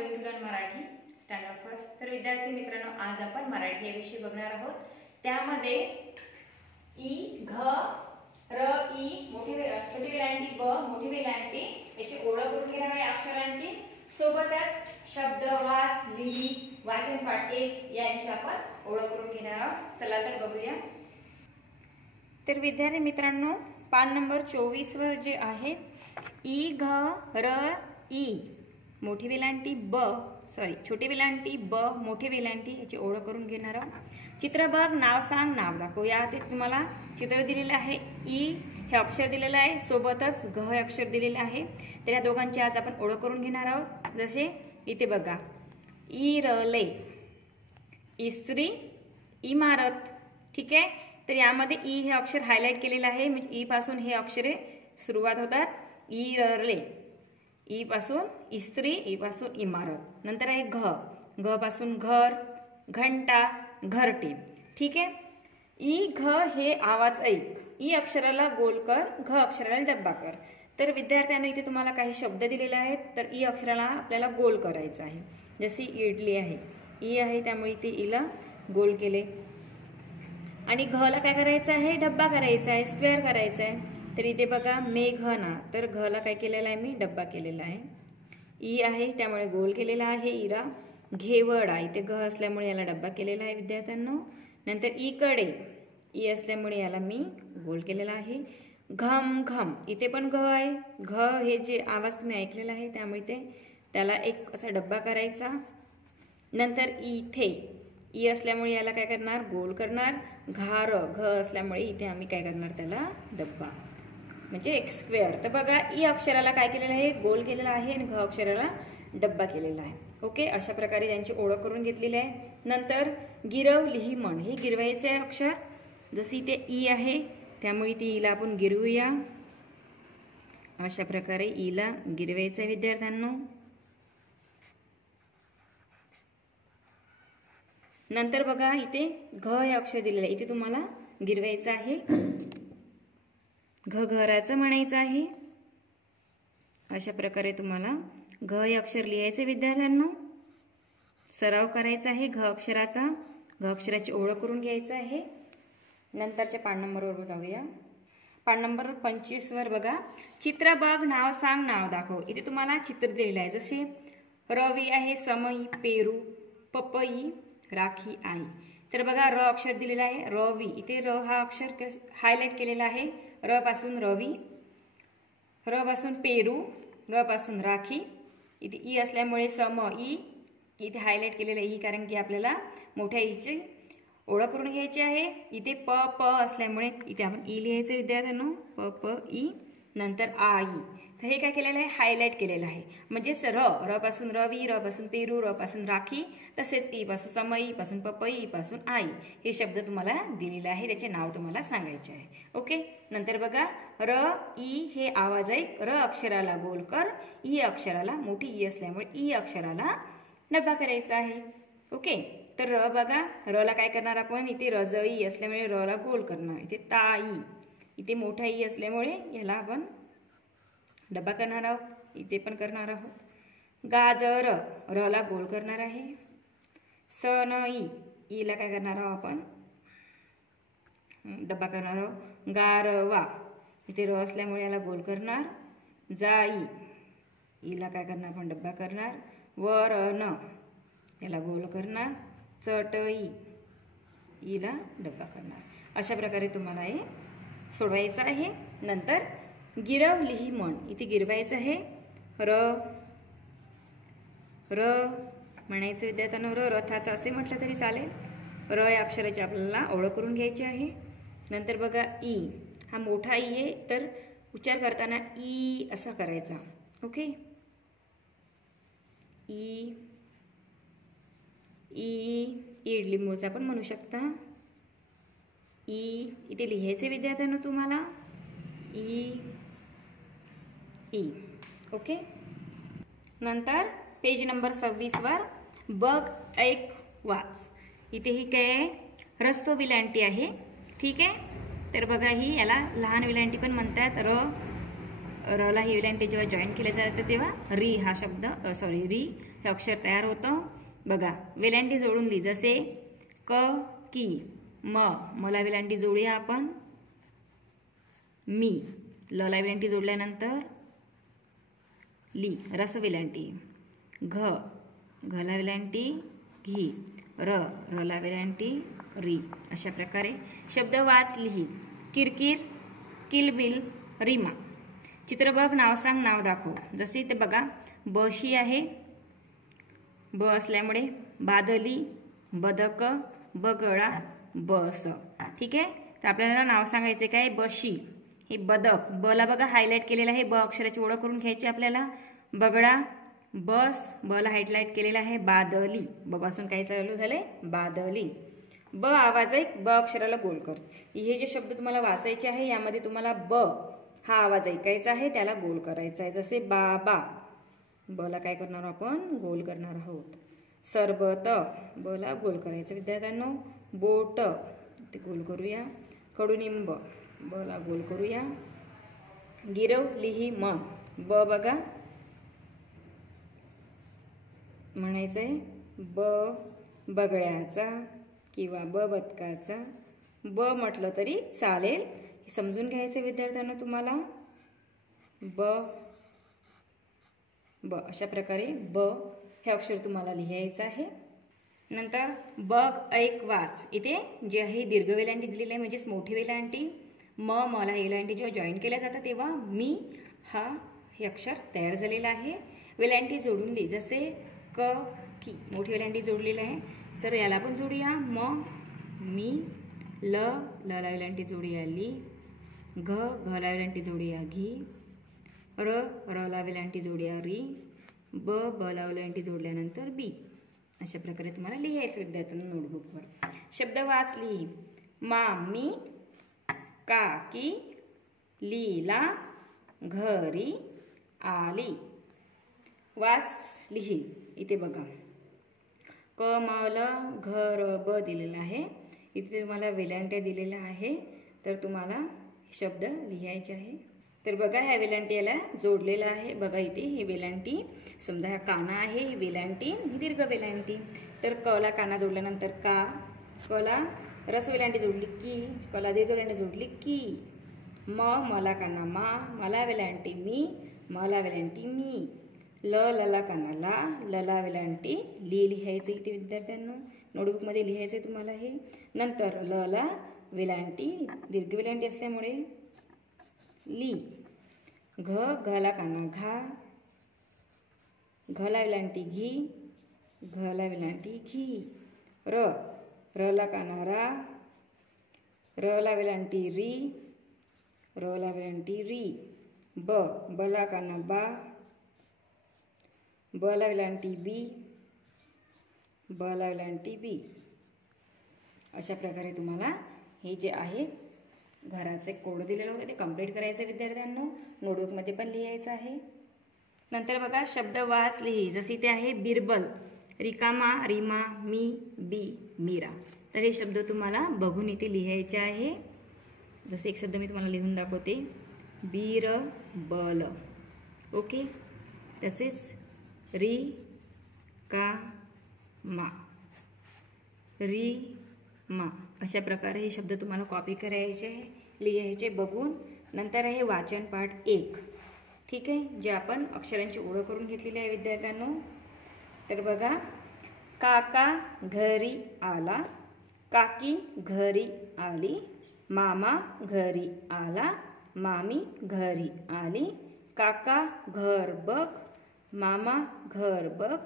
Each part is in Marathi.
Going to learn Marathi standard first. तर विद्यार्थी मित्रांनो, आज आपण मराठी या विषयी बघणार आहोत। त्यामध्ये ई, घ, र, ई छोटी वेलांटी, ब मोठी वेलांटी याची ओळख करून घेणार आहे अक्षरांची। सोबतच शब्द, वाच, लिही, वाचन पाठ एक यांची आपण ओळख करून घेणार आहोत। चला तर बघूया। तर विद्यार्थी मित्रांनो, पान नंबर 24 वर जे आहे ई, घ, र, ई मोठी वेलांटी ब, छोटी वेलांटी ब मोठी वेलांटी याची ओळख करून घेणार आहोत। चित्र बघ, नाव सांग, नाव दाखव। यात तुम्हाला चित्र दिलेलं आहे, ई हे अक्षर दिलेलं आहे, सोबतच घ हे अक्षर दिलेलं आहे। तर या दोघांची आज आपण ओळख करून घेणार आहोत। जसे इथे बघा, इरले इस्त्री, इमारत। ठीक आहे, तर यामध्ये ई हे अक्षर हायलाइट केलेलं आहे, म्हणजे ई पासून हे अक्षरे सुरुवात होतात। इरले, ई पासून इस्त्री, ई पासून इमारत। नंतर आहे घ, घ पासून घर, घंटा, घरटे। ठीक आहे, ई घ हे आवाज ऐक, ई अक्षराला गोल कर, घ अक्षराला डब्बा कर। तर विद्यार्थ्यांना इथे तुम्हाला काही शब्द दिलेले आहेत, तर ई अक्षराला आपल्याला गोल करायचं आहे। जशी इडली आहे, ई आहे त्यामुळे इथे ईला गोल केले। आणि घला काय करायचं आहे, डब्बा करायचा आहे, स्क्वेअर करायचा आहे। तर इथे बघा मेघना, तर घला काय केलेलं आहे, मी डब्बा केलेला आहे। ई आहे त्यामुळे गोल केलेला आहे इरा। घेवडा, इथे घ असल्यामुळे याला डब्बा केलेला आहे विद्यार्थ्यांनो। नंतर इकडे, ई असल्यामुळे याला मी गोल केलेला आहे। घम घम, इथे पण घ आहे, घ हे जे आवाज तुम्ही ऐकलेला आहे त्यामुळे ते त्याला एक असा डब्बा करायचा। नंतर इथे, ई असल्यामुळे याला काय करणार, गोल करणार। घार, घ असल्यामुळे इथे आम्ही काय करणार, त्याला डब्बा म्हणजे एक स्क्वेअर। तर बघा, ई अक्षराला काय केलेलं आहे, गोल केलेला आहे, आणि घ अक्षराला डब्बा केलेला आहे। ओके, अशा प्रकारे त्यांची ओळख करून घेतलेली आहे। नंतर गिरव, लिही, म्हण हे गिरवायचे आहे अक्षर। जशी ते ई आहे त्यामुळे ती ईला आपण गिरवूया। अशा प्रकारे ईला गिरवायचं आहे विद्यार्थ्यांनो। नंतर बघा, इथे घ हे अक्षर दिलेलं आहे, इथे तुम्हाला गिरवायचं आहे। घ घराचं म्हणायचं आहे। अशा प्रकारे तुम्हाला घ हे अक्षर लिहायचे विद्यार्थ्यांनो, सराव करायचा आहे घ अक्षराचा, घ अक्षराची ओळख करून घ्यायचं आहे। नंतरच्या पान नंबरवर जाऊया। पान नंबर 25 वर बघा, चित्र बघ, नाव सांग, नाव दाखव। इथे तुम्हाला चित्र दिलेलं आहे, जसे रवी आहे, समई, पेरू, पपई, राखी, आई। तर बघा, र अक्षर दिलेला आहे, रवी, इथे र हा अक्षर हायलाइट केलेला आहे। र पासून रवी, र पासून पेरू, र पासून राखी। इथे ई असल्यामुळे सम ई, इथे हायलाइट केलेलं ई कारण की आपल्याला मोठ्या ईची ओळख करून घ्यायची आहे। इथे प प असल्यामुळे इथे आपण ई लिहायचं विद्यार्थ्यांनो, प प ई। नंतर आई, तर हे काय केलेलं आहे, हायलाइट केलेलं आहे, म्हणजे र पासून रवी, र पासून पेरू, र पासून राखी, तसेच ई पासून समई, ई पासून पपई, ई पासून आई हे शब्द तुम्हाला दिलेले आहे, त्याचे नाव तुम्हाला सांगायचे आहे। ओके, नंतर बघा, र ई हे आवाज ऐक, र अक्षराला गोल कर, ई अक्षराला मोठी ई असल्यामुळे ई अक्षराला डब्बा करायचा आहे। ओके, तर र बघा, र ला काय करणार आपण, इथे रजई असल्यामुळे र ला गोल करणार। इथे ताई, इथे मोठा ई असल्यामुळे याला आपण डब्बा करणार आहोत, इथे पण करणार आहोत। गाजर, र ला गोल करणार आहे। सनई, ई ला काय करणार आहोत आपण, डब्बा करणार आहोत। गारवा, इथे र असल्यामुळे याला गोल करणार। जाई, ईला काय करणार आपण, डब्बा करणार। वरण, याला गोल करणार। चटई, ईला डब्बा करणार। अशा प्रकारे तुम्हाला हे सोडवायचं आहे। नंतर गिरव, लिही, म्हण, इथे गिरवायचं आहे। र र म्हणायचं विद्यार्थ्यांना, र रथाचा असे म्हटलं तरी चालेल। र या अक्षराची आपल्याला ओळख करून घ्यायची आहे। नंतर बघा, ई हा मोठा ई आहे, तर उच्चार करताना ई असा करायचा। ओके, ई ई इडली मोजा पण म्हणू शकता। ई इथे लिहायचे विद्यार्थ्यांना तुम्हाला, ई ई। ओके, नंतर पेज नंबर 26 वर बघ, ऐक, वाच। इथे ही काय आहे, ह्रस्व विलांटी आहे। ठीक आहे, तर बघा, ही याला लहान विलांटी पण म्हणतात। रला ही वेलांटी जेव्हा जॉईन केलं जातं तेव्हा री हा शब्द री हे अक्षर तयार होतं. बघा वेलांटी जोडून ली, जसे क की मला वेलांटी जोडूया आपण. मी लला वेलांटी जोडल्यानंतर ली रस वेलांटी. घला वेलांटी घी. रला वेलांटी री. अशा प्रकारे शब्द वाच लिही. किरकिर, किलबिल, रीमा. चित्र बघ, नाव सांग, नाव दाखव. जसे ते बघा बशी आहे, ब असल्यामुळे बादली, बदक, बगळा, बस. ठीक आहे, तर आपल्याला नाव सांगायचे काय. बशी हे बदक, बला बघा हायलाइट केलेला आहे, ब अक्षराची ओळख करून घ्यायची आपल्याला. बगळा, बस, बला हायलाइट केलेला आहे. बादली, ब पासून काय चालू झालंय, बादली. ब आवाज आहे, ब अक्षराला गोल कर. हे जे शब्द तुम्हाला वाचायचे आहे यामध्ये तुम्हाला ब हा आवाज ऐकायचा आहे, त्याला गोल करायचा आहे. जसे बाबा, बला काय करणार आपण, गोल करणार आहोत. सरबत, बला गोल करायचं विद्यार्थ्यांनो. बोट ते गोल करूया. कडुनिंब, बला गोल करूया. गिरव लिही म, ब बघा म्हणायचंय ब बगळ्याचा किंवा ब बदकाचा. ब म्हटलं तरी चालेल, हे समजून घ्यायचं विद्यार्थ्यांना तुम्हाला. ब अशा प्रकारे ब हे अक्षर तुम्हाला लिहायचं आहे. नंतर बघ, ऐक, वाच. इथे जे आहे दीर्घ वेलांटी दिलेली आहे, म्हणजेच मोठी वेलांटी. मला हे वेलांटी जेव्हा जॉईन केल्या जातात तेव्हा मी हा हे अक्षर तयार झालेला आहे. वेलांटी जोडून ली, जसे क की मोठी वेलांटी जोडलेली आहे, तर याला पण जोडूया. मी, लला वेलांटी जोडूया ली. घला वेलांटी जोडूया घी. रला वेलांटी जोडूया री. बला वेलांटी जोडल्यानंतर बी. अशा प्रकारे तुम्हाला लिहायचं विद्यार्थ्यांना नोटबुकवर. शब्द वाच लिही. मामी, काकी, लीला घरी आली. वाच लिही. इथे बघा कमल घर ब दिलेला आहे, इथे तुम्हाला वेलांट्या दिलेल्या आहे, तर तुम्हाला शब्द लिहायचे आहे. तर बघा ह्या वेलांटी याला जोडलेला आहे. बघा इथे ही वेलांटी, समजा हा काना आहे, ही वेलांटी, ही दीर्घ वेलांटी. तर कला काना जोडल्यानंतर का, कला रस वेलांटी जोडली की, कला दीर्घ वेलांटी जोडली की. मला काना मला वेलांटी मी, मला वेलांटी मी. लला काना लला वेलांटी ली लिहायचं इथे विद्यार्थ्यांना. नोटबुकमध्ये लिहायचं आहे तुम्हाला हे. नंतर लला वेलांटी दीर्घ वेलांटी असल्यामुळे ली. घला काना घला वेलांटी घी, घला वेलांटी घी. रला काना रला वेलांटी री, रला वेलांटी री. बला काना बला वेलांटी बी, बला वेलांटी बी. अशा प्रकारे तुम्हाला हे जे आहे घराचे कोड दिलेलं होते ते कंप्लीट करायचं विद्यार्थ्यांना. नोटबुकमध्ये पण लिहायचं आहे. नंतर बघा शब्द वाच लिही. जसे ते आहे बिरबल, रिकामा, रीमा, मी, बी, मीरा. तर हे शब्द तुम्हाला बघून इथे लिहायचे आहे. जसे एक शब्द मी तुम्हाला लिहून दाखवते, बीरबल. ओके, तसेच री का मा, री मा. अशा प्रकारे हे शब्द तुम्हाला कॉपी करायचे आहे, लिहायचे बघून. नंतर आहे वाचन पाठ 1. ठीक आहे, जे आपण अक्षरांची ओळख करून घेतलेली आहे विद्यार्थ्यांनो. तर बघा काका घरी आला, काकी घरी आली, मामा घरी आला, मामी घरी आली. काका घर बघ, मामा घर बघ.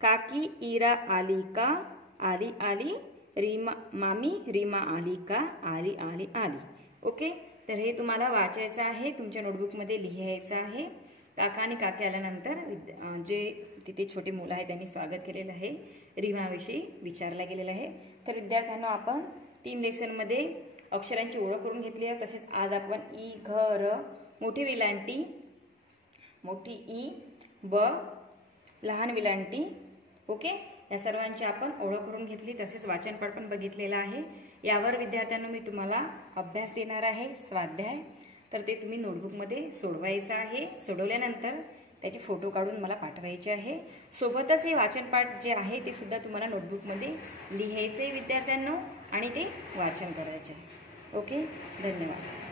काकी इरा आली का, आली आली. मामी रीमा आली का, आली आली आली. ओके, तर हे तुम्हाला वाचायचं आहे, तुमच्या नोटबुकमध्ये लिहायचं आहे. काका आणि काकी आल्यानंतर जे तिथे छोटे मुलं आहेत त्यांनी स्वागत केलेलं आहे, रीमाविषयी विचारलं गेलेलं आहे. तर विद्यार्थ्यांना आपण 3 लेसनमध्ये अक्षरांची ओळख करून घेतली आहे. तसेच आज आपण ई, घ, र, मोठी वेलांटी, मोठी ई, ब, लहान वेलांटी, ओके, या सर्वांची आपण ओळख करून घेतली. तसेच वाचनपाठ पण बघितलेला आहे. यावर विद्यार्थ्यांना मी तुम्हाला अभ्यास देणार आहे, स्वाध्याय. तर ते तुम्ही नोटबुकमध्ये सोडवायचं आहे. सोडवल्यानंतर त्याचे फोटो काढून मला पाठवायचे आहे. सोबतच हे वाचनपाठ जे आहे ते सुद्धा तुम्हाला नोटबुकमध्ये लिहायचे विद्यार्थ्यांनो आणि ते वाचन करायचे आहे. ओके, धन्यवाद.